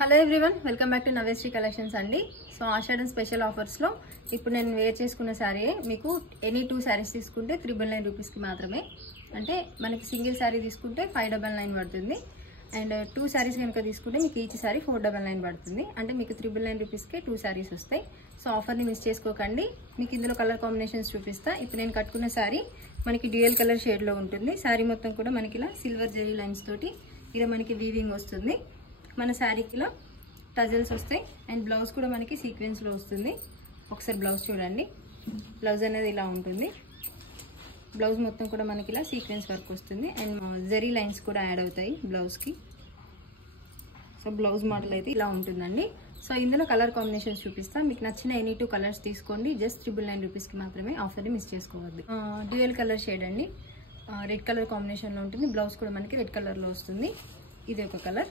Hello everyone, welcome back to Naveshri collections అండి. So ఆషాఢం special ఆఫర్స్లో ఇప్పుడు నేను వేర్ చేసుకున్న శారీ మీకు ఎనీ 2 శారీస్ తీసుకుంటే 999 రూపీస్కి మాత్రమే. అంటే మనకి సింగిల్ శారీ తీసుకుంటే 599 పడుతుంది. అండ్ 2 శారీస్ కనుక తీసుకుంటే మీకు ఈచ్ శారీ 499 పడుతుంది. అంటే మీకు 999 రూపీస్కే 2 శారీస్ వస్తాయి. సో ఆఫర్ని మిస్ చేసుకోకండి. మీకు ఇందులో కలర్ కాంబినేషన్స్ చూపిస్తా. ఇప్పుడు నేను కట్టుకున్న శారీ మనకి డ్యూయల్ కలర్ షేడ్లో ఉంటుంది. శారీ మొత్తం కూడా మనకి ఇలా సిల్వర్ జెరీ లైన్స్ తోటి ఇలా మనకి వీవింగ్ వస్తుంది. మన శారీకి ఇలా టజల్స్ వస్తాయి అండ్ బ్లౌజ్ కూడా మనకి సీక్వెన్స్లో వస్తుంది. ఒకసారి బ్లౌజ్ చూడండి. బ్లౌజ్ అనేది ఇలా ఉంటుంది. బ్లౌజ్ మొత్తం కూడా మనకి ఇలా సీక్వెన్స్ వర్క్ వస్తుంది అండ్ జెరీ లైన్స్ కూడా యాడ్ అవుతాయి బ్లౌజ్కి. సో బ్లౌజ్ మోడల్ అయితే ఇలా ఉంటుందండి. సో ఇందులో కలర్ కాంబినేషన్స్ చూపిస్తా. మీకు నచ్చిన ఎనీ 2 కలర్స్ తీసుకోండి. జస్ట్ 999 రూపీస్కి మాత్రమే. ఆఫర్ని మిస్ చేసుకోవద్దు. డ్యూయల్ కలర్ షేడ్ అండి. రెడ్ కలర్ కాంబినేషన్లో ఉంటుంది. బ్లౌజ్ కూడా మనకి రెడ్ కలర్లో వస్తుంది. ఇది ఒక కలర్.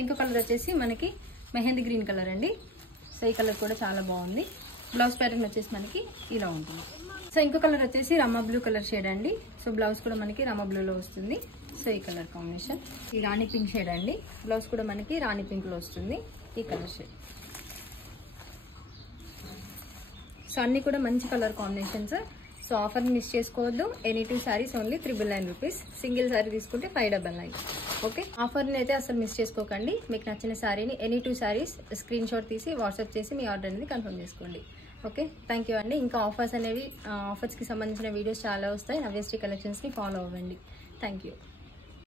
ఇంకో కలర్ వచ్చేసి మనకి మెహందీ గ్రీన్ కలర్ అండి. సో ఈ కలర్ కూడా చాలా బాగుంది. బ్లౌజ్ ప్యాటర్న్ వచ్చేసి మనకి ఇలా ఉంటుంది. సో ఇంకో కలర్ వచ్చేసి రమా బ్లూ కలర్ షేడ్ అండి. సో బ్లౌజ్ కూడా మనకి రమా బ్లూలో వస్తుంది. సో ఈ కలర్ కాంబినేషన్. ఈ రాణి పింక్ షేడ్ అండి. బ్లౌజ్ కూడా మనకి రాణి పింక్లో వస్తుంది. ఈ కలర్ షేడ్. సో అన్నీ కూడా మంచి కలర్ కాంబినేషన్స్. సో ఆఫర్ని మిస్ చేసుకోవద్దు. Any 2 saris only 999 rupees. Single sari తీసుకుంటే 599. ఓకే, ఆఫర్ని అయితే అసలు మిస్ చేసుకోకండి. మీకు నచ్చిన శారీని ఎనీ 2 శారీస్ స్క్రీన్ షాట్ తీసి వాట్సాప్ చేసి మీ ఆర్డర్ అనేది కన్ఫర్మ్ చేసుకోండి. ఓకే, థ్యాంక్ యూ అండి. ఇంకా ఆఫర్స్కి సంబంధించిన వీడియోస్ చాలా వస్తాయి. నవేశ్రీ కలెక్షన్స్ని ఫాలో అవ్వండి. Thank you.